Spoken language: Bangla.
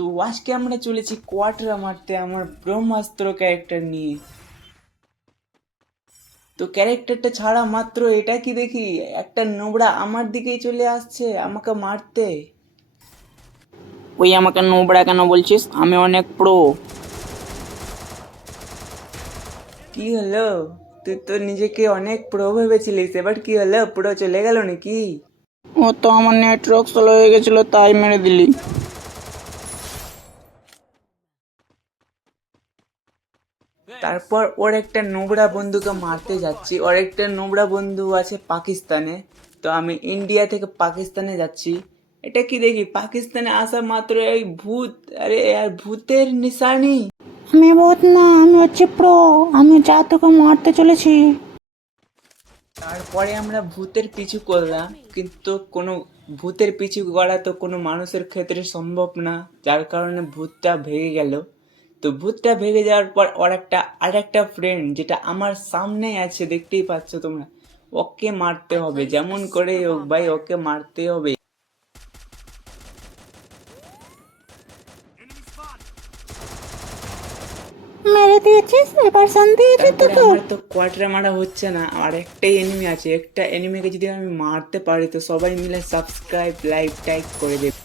তো আজকে আমরা চলেছি কোয়াটরা মারতে আমার ব্রহ্মাস্ত্র ক্যারেক্টার নিয়ে। তো ক্যারেক্টারটা ছাড়া মাত্র এটা কি দেখি একটা নোবড়া আমার দিকেই চলে আসছে আমাকে মারতে। ওই আমাকে নোবড়া কেন বলছিস? আমি অনেক প্রো। কি হলো? তুই তো নিজেকে অনেক প্রো ভেবেছিলিস, এবার কি হলো? পুরো চলে গেল নাকি? ও তো আমার নেটওয়ার্ক স্লো হয়ে গেছিল, তাই মেরে দিলি। তারপর ওর একটা নোবড়া বন্ধুকে মারতে যাচ্ছি। ওর একটা নোবড়া বন্ধু আছে পাকিস্তানে, তো আমি ইন্ডিয়া থেকে পাকিস্তানে যাচ্ছি। এটা কি দেখি পাকিস্তানে আসা মাত্র এই ভূত, আরে আর ভূতের নিশানি। আমি ভূত না, আমি হচ্ছে প্রো। আমি যা তোকে মারতে চলেছি। তারপরে আমরা ভূতের পিছু করলাম, কিন্তু কোনো ভূতের পিছু করা তো কোনো মানুষের ক্ষেত্রে সম্ভব না, যার কারণে ভূতটা ভেগে গেল। তো ভূতটা ভেগে যাওয়ার পর ওর একটা আরেকটা ফ্রেন্ড যেটা আমার সামনেই আছে, দেখতেই পাচ্ছ তোমরা, ওকে মারতে হবে, যেমন করে হোক ভাই ওকে মারতে হবে। মেরে দিয়েছিস, এবার শান্তি হয়েছে তো তারপরে তোর? আমার তো কোয়ার্টার মারা হচ্ছে না, আর একটাই এনিমি আছে। একটা এনিমিকে যদি আমি মারতে পারি তো সবাই মিলে সাবস্ক্রাইব লাইক টাইক করে দেবে।